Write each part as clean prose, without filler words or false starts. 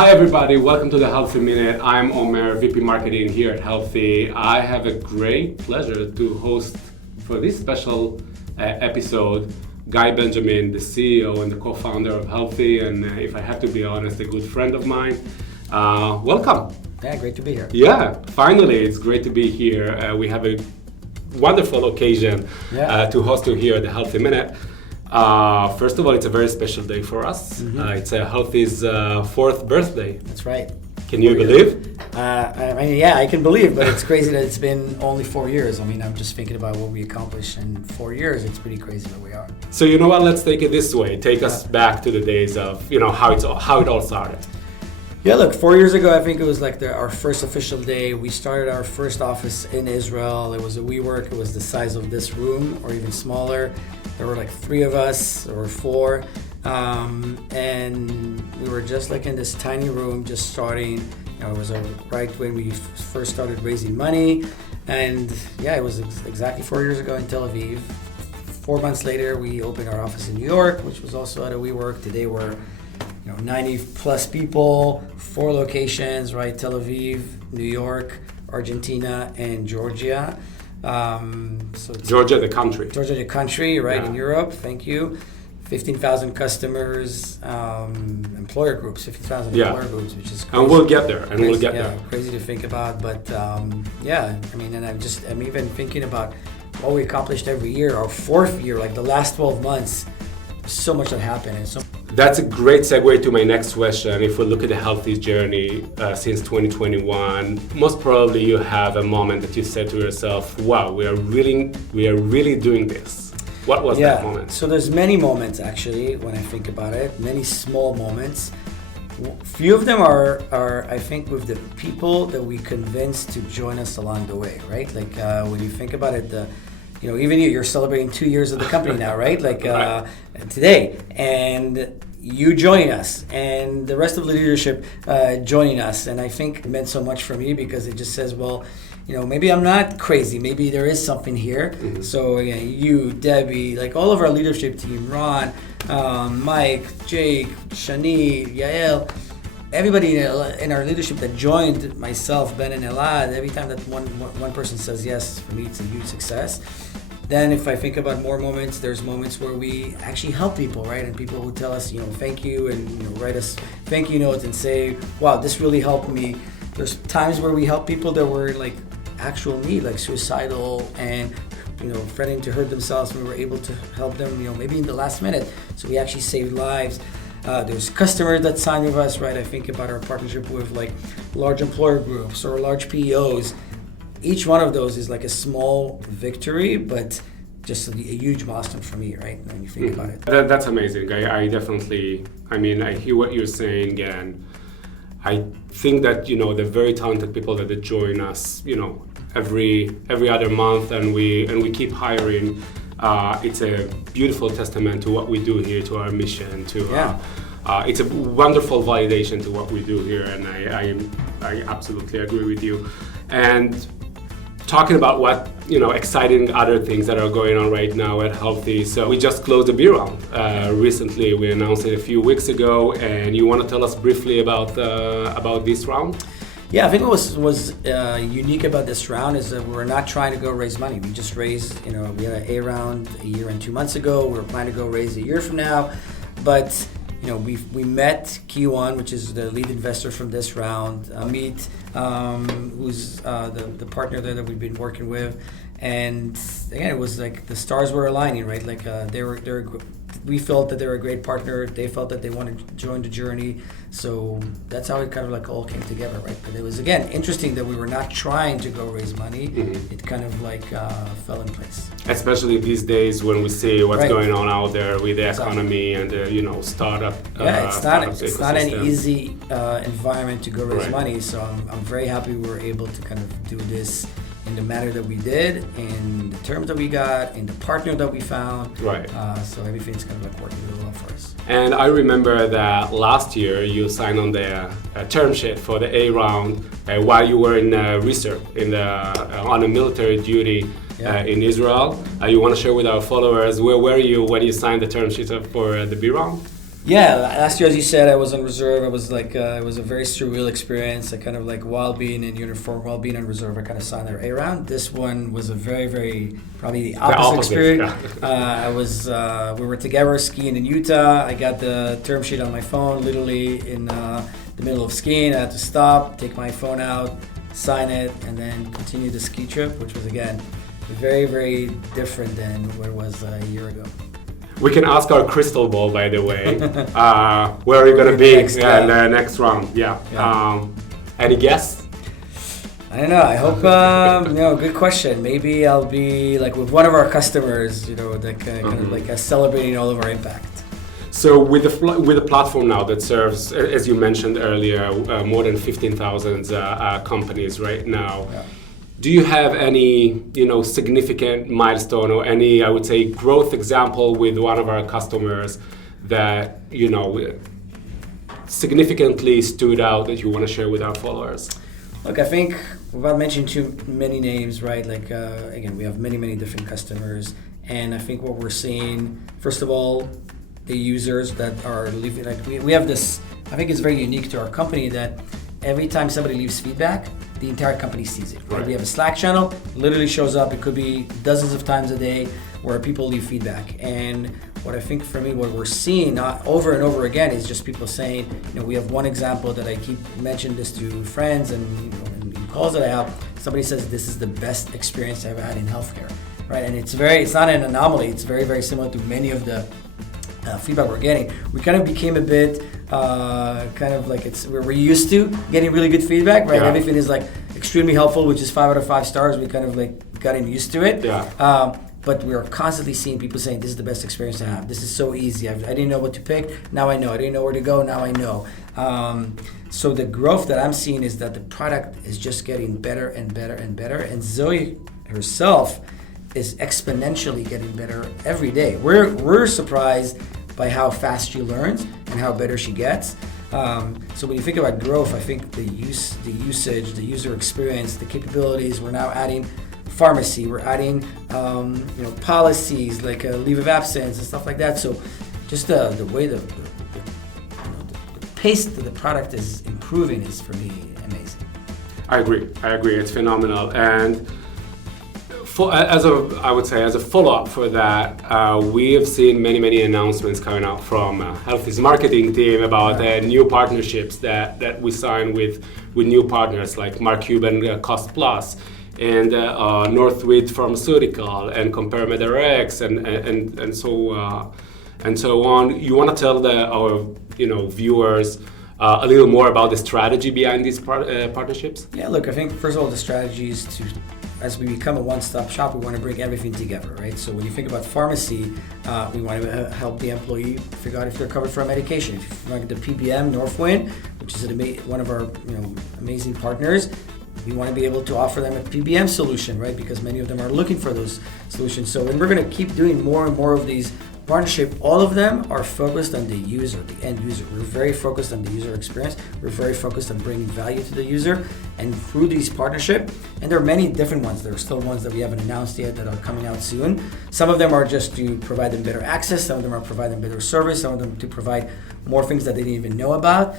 Hi everybody, welcome to the Healthee Minute. I'm Omer, VP Marketing here at Healthee. I have a great pleasure to host for this special episode Guy Benjamin, the CEO and the co-founder of Healthee, and if I have to be honest, a good friend of mine. Welcome. Yeah, great to be here. Yeah, finally, it's great to be here. We have a wonderful occasion to host you here at the Healthee Minute. First of all, it's a very special day for us. It's Healthee's 4th birthday. That's right. Can you believe? I can believe, but it's crazy that it's been only 4 years. I mean, I'm just thinking about what we accomplished in 4 years. It's pretty crazy where we are. So you know what? Let's take it this way. Take us back to the days of how it all started. Yeah, look, 4 years ago, I think it was like our first official day. We started our first office in Israel. It was a WeWork. It was the size of this room or even smaller. There were like 3 of us or 4. And we were just like in this tiny room, just starting. It was right when we first started raising money. And yeah, it was exactly 4 years ago in Tel Aviv. 4 months later, we opened our office in New York, which was also at a WeWork. Today we're 90 plus people, 4 locations, right? Tel Aviv, New York, Argentina, and Georgia. So Georgia, the country. Georgia, the country, right, in Europe. Thank you. 15,000 customers, employer groups, 50,000 employer groups, which is crazy. And we'll get there. Crazy to think about, but and I'm even thinking about what we accomplished every year. Our 4th year, like the last 12 months, so much that happened. And that's a great segue to my next question. If we look at the Healthee journey since 2021, most probably you have a moment that you said to yourself, wow, we are really doing this. What was that moment? So there's many moments actually when I think about it, many small moments. Few of them are I think with the people that we convinced to join us along the way, right? Like when you think about it, even you're celebrating 2 years of the company now, right? Like today, and you joining us, and the rest of the leadership joining us, and I think it meant so much for me because it just says, well, maybe I'm not crazy. Maybe there is something here. So you, Debbie, like all of our leadership team, Ron, Mike, Jake, Shani, Yael. Everybody in our leadership that joined, myself, Ben, and Elad, every time that one person says yes, for me it's a huge success. Then if I think about more moments, there's moments where we actually help people, right? And people will tell us, thank you, and write us thank you notes and say, wow, this really helped me. There's times where we help people that were like actual need, like suicidal and threatening to hurt themselves. We were able to help them, maybe in the last minute. So we actually saved lives. There's customers that sign with us, right? I think about our partnership with like large employer groups or large PEOs. Each one of those is like a small victory, but just a huge milestone for me, right? When you think about it. That's amazing. I definitely, I hear what you're saying, and I think that, the very talented people that join us, every other month, and we keep hiring. It's a beautiful testament to what we do here, to our mission, it's a wonderful validation to what we do here, and I absolutely agree with you. And talking about what, exciting other things that are going on right now at Healthee. So we just closed a B round recently. We announced it a few weeks ago, and you want to tell us briefly about this round? Yeah, I think what was unique about this round is that we're not trying to go raise money. We just raised, we had an A round a year and 2 months ago. We're planning to go raise a year from now. But, we met Q1, which is the lead investor from this round, Amit, who's the partner there that we've been working with. And again, it was like the stars were aligning, right? Like we felt that they were a great partner. They felt that they wanted to join the journey. So that's how it kind of like all came together, right? But it was, again, interesting that we were not trying to go raise money. It kind of like fell in place. Especially these days when we see what's going on out there with the economy and the startup. It's not an easy environment to go raise money. So I'm very happy we were able to kind of do this in the manner that we did, in the terms that we got, in the partner that we found. So everything's kind of like working really well for us. And I remember that last year you signed on the term sheet for the A round while you were in reserve on a military duty in Israel. You want to share with our followers, where were you when you signed the term sheet for the B round? Yeah, last year, as you said, I was on reserve. I was like, it was a very surreal experience. I kind of like, while being in uniform, while being on reserve, I kind of saw their A round. This one was a very, very, probably the opposite experience. Yeah. We were together skiing in Utah. I got the term sheet on my phone, literally in the middle of skiing. I had to stop, take my phone out, sign it, and then continue the ski trip, which was, again, very, very different than what it was a year ago. We can ask our crystal ball, by the way. Where are you going to be in the next round? Yeah. Any guess? I don't know. I hope, good question. Maybe I'll be like with one of our customers, that kind of like celebrating all of our impact. So with the platform now that serves, as you mentioned earlier, more than 15,000 companies right now. Yeah. Do you have any, significant milestone or any, I would say, growth example with one of our customers that, significantly stood out that you want to share with our followers? Look, I think, without mentioning too many names, right? Like, again, we have many, many different customers. And I think what we're seeing, first of all, the users that are leaving, like we have this, I think it's very unique to our company that every time somebody leaves feedback, the entire company sees it. Right? We have a Slack channel, literally shows up. It could be dozens of times a day where people leave feedback. And what I think for me, what we're seeing over and over again is just people saying, we have one example that I keep mentioning this to friends and in calls that I have. Somebody says this is the best experience I've ever had in healthcare, right? And it's not an anomaly. It's very, very similar to many of the feedback we're getting. We kind of became a bit kind of like we're used to getting really good feedback, right? Yeah. Everything is like extremely helpful, which is 5 out of 5 stars. We kind of like gotten used to it. Yeah. But we are constantly seeing people saying, this is the best experience I have. This is so easy. I didn't know what to pick. Now I know. I didn't know where to go. Now I know. So the growth that I'm seeing is that the product is just getting better and better and better. And Zoe herself is exponentially getting better every day. We're surprised by how fast she learns and how better she gets. So when you think about growth, I think the usage, the user experience, the capabilities, we're now adding pharmacy, we're adding policies like a leave of absence and stuff like that. So just the way the pace that the product is improving is, for me, amazing. I agree. It's phenomenal. And as a follow-up for that, we have seen many announcements coming out from Healthee's marketing team about new partnerships that we sign with new partners like Mark Cuban, Cost Plus, and Northwid Pharmaceutical, and CompareMedRx, and so on. You want to tell our viewers a little more about the strategy behind these partnerships? Yeah, look, I think first of all the strategy is to, as we become a one-stop shop, we want to bring everything together, right? So when you think about pharmacy, we want to help the employee figure out if they're covered for a medication. If you look at the PBM, Northwind, which is one of our amazing partners, we want to be able to offer them a PBM solution, right? Because many of them are looking for those solutions. So, and we're going to keep doing more and more of these partnership. All of them are focused on the user, the end user. We're very focused on the user experience. We're very focused on bringing value to the user. And through these partnerships, and there are many different ones. There are still ones that we haven't announced yet that are coming out soon. Some of them are just to provide them better access. Some of them are providing better service. Some of them to provide more things that they didn't even know about.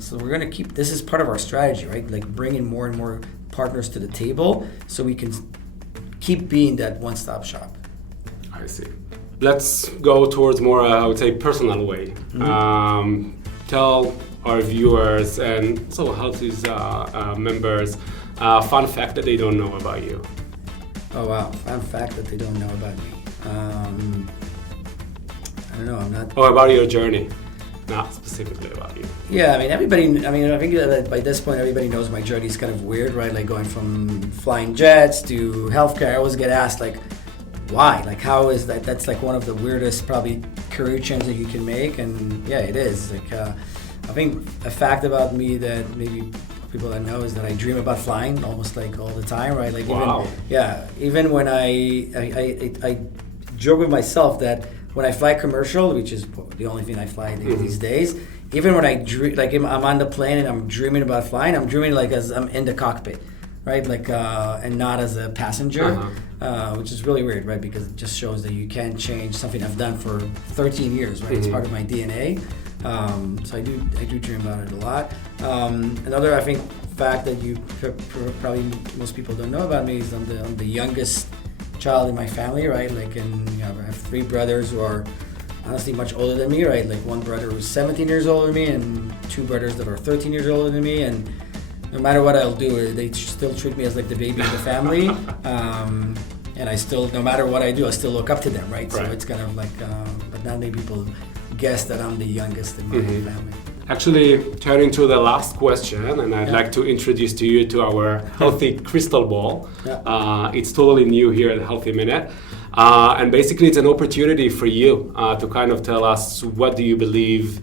So we're going to keep, this is part of our strategy, right? Like bringing more and more partners to the table so we can keep being that one-stop shop. I see. Let's go towards more, I would say, personal way. Mm-hmm. Tell our viewers and also Healthee's members a fun fact that they don't know about you. Oh wow, fun fact that they don't know about me. I don't know, I'm not... Or about your journey, not specifically about you. Yeah, I mean, I think that by this point everybody knows my journey is kind of weird, right? Like going from flying jets to healthcare. I always get asked, like, why? Like, how is that? That's like one of the weirdest probably career changes that you can make, and yeah, it is. Like, I think a fact about me that maybe people don't know is that I dream about flying almost like all the time, right? Like, wow. Even when I joke with myself that when I fly commercial, which is the only thing I fly these days, even when I dream, like I'm on the plane and I'm dreaming about flying, I'm dreaming like as I'm in the cockpit. right? Like, and not as a passenger, which is really weird, right? Because it just shows that you can change something I've done for 13 years, right? It's part of my DNA. So I do dream about it a lot. Another, I think, fact that you probably most people don't know about me is I'm the youngest child in my family, right? Like, and I have 3 brothers who are honestly much older than me, right? Like one brother who's 17 years older than me, and 2 brothers that are 13 years older than me, and no matter what I'll do, they still treat me as like the baby of the family. And I still, no matter what I do, I still look up to them, right? So it's kind of like, but now maybe people guess that I'm the youngest in my family. Actually, turning to the last question, and I'd like to introduce to you to our Healthy Crystal Ball. It's totally new here at Healthy Minute. And basically, it's an opportunity for you to kind of tell us what do you believe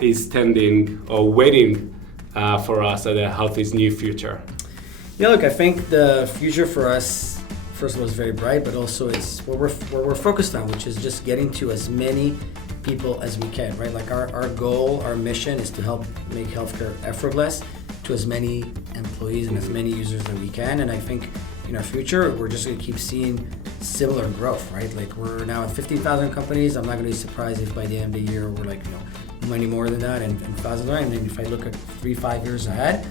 is standing or waiting for us at Healthy's new future. Yeah, look, I think the future for us, first of all, is very bright, but also is what we're focused on, which is just getting to as many people as we can, right? Like our goal, our mission is to help make healthcare effortless to as many employees and as many users that we can. And I think in our future, we're just going to keep seeing similar growth, right? Like we're now at 15,000 companies. I'm not going to be surprised if by the end of the year we're like, many more than that and thousands. And then if I look at 3-5 years ahead,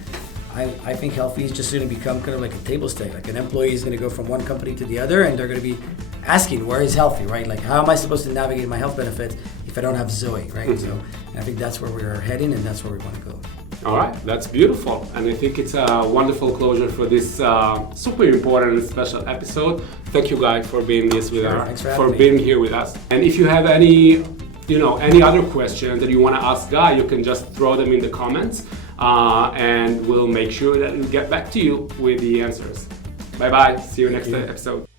I think Healthee is just going to become kind of like a table stake. Like an employee is going to go from one company to the other, and they're going to be asking, where is Healthee, right? Like, how am I supposed to navigate my health benefits if I don't have Zoe, right? So I think that's where we're heading, and that's where we want to go. All right, that's beautiful. And I think it's a wonderful closure for this super important and special episode. Thank you, Guy, for being being here with us. And if you have any other questions that you want to ask Guy, you can just throw them in the comments, and we'll make sure that we'll get back to you with the answers. Bye-bye. See you next episode.